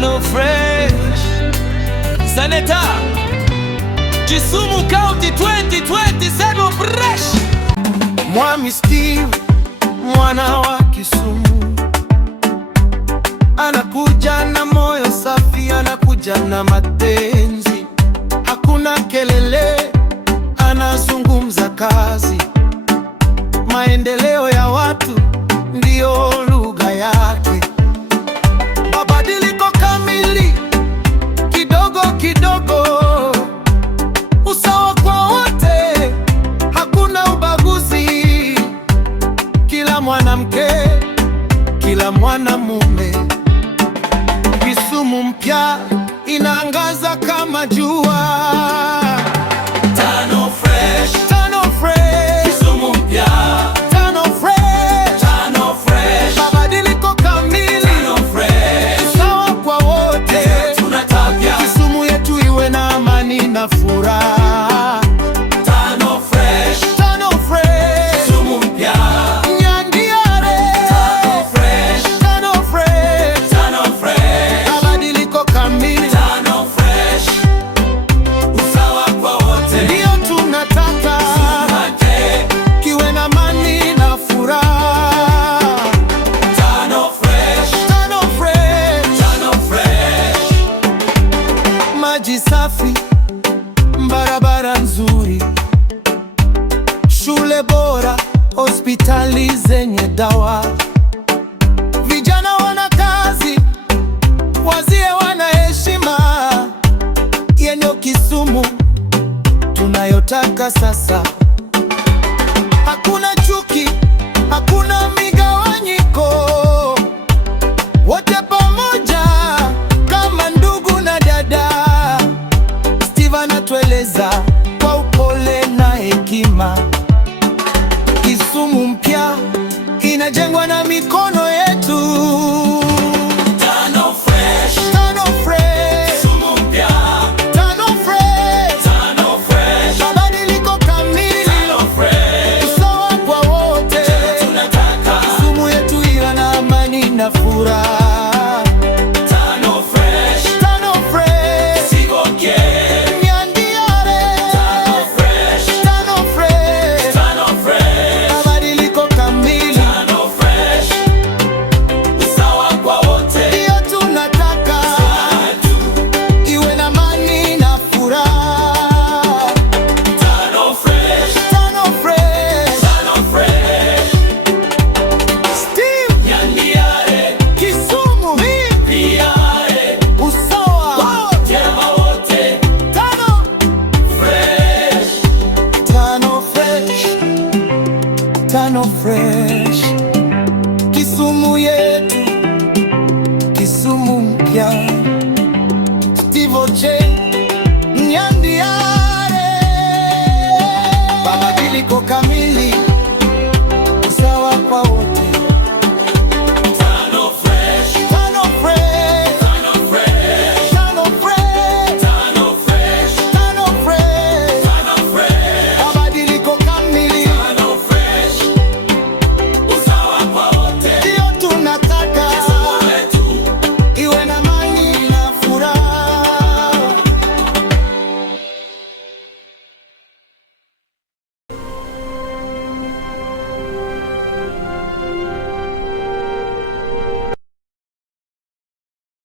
Tano Fresh. Seneta Kisumu County 2020 Tano Fresh. Mwami Steve, mwana wa Kisumu, anakuja na moyo safi, anakuja na mapenzi, hakuna kelele, anazungumza kazi. Maendeleo ya watu ndiyo lugha yake. Mabadiliko kamili, kidogo kidogo, usawa kwa wote, hakuna ubaguzi. Kila mwanamke, kila mwanamume. Kisumu mpya inaangaza kama jua. Tano Fresh. Tano Fresh. Kisumu mpya. Tano Fresh. Tano Fresh. Mabadiliko kamili. Tano Fresh. Usawa kwa wote. Tunataka Kisumu yetu iwe na amani na furaha. Tano Fresh. Tano Fresh. Kisumu mpya. Nyandiare. Tano Fresh. Tano Fresh. Tano Fresh. Mabadiliko kamili. Tano Fresh. Usawa kwa wote. Ndio tunataka kiwe na amani na furaha. Tano Fresh. Tano Fresh. Tano Fresh. Maji safi, barabara nzuri, shule bora, hospitali zenye dawa. Vijana wana kazi, wazee wana heshima. Yenyo Kisumu tunayotaka sasa. Hakuna chuki, hakuna migawanyiko, wote pamoja kama ndugu na dada. Steve anatueleza kwa upole na hekima. Kisumu mpya inajengwa na mikono yetu. Tano Fresh. Tano Fresh. Kisumu mpya. Tano Fresh. Tano Fresh. Mabadiliko kamili. Tano Fresh. Usawa kwa wote. Tunataka Kisumu yetu iwe na amani na furaha. Tano Fresh. Tano Fresh. Sigoke. Nyandiare. Tano Fresh. Tano Fresh. Tano Fresh. Mabadiliko kamili. Tano Fresh. Usawa kwa wote. Ndio tunataka iwe na amani na furaha. Tano Fresh. Tano Fresh. Tano Fresh. Steve, Nyandiare. Kisumu hii, Piare. usawa. Jema wote. Tano Fresh. Tano Fresh. Tano Fresh. Kisumu yetu, Kisumu mpya. Steve Oche, Nyandiare. Mabadiliko kamili, usawa kwa wote.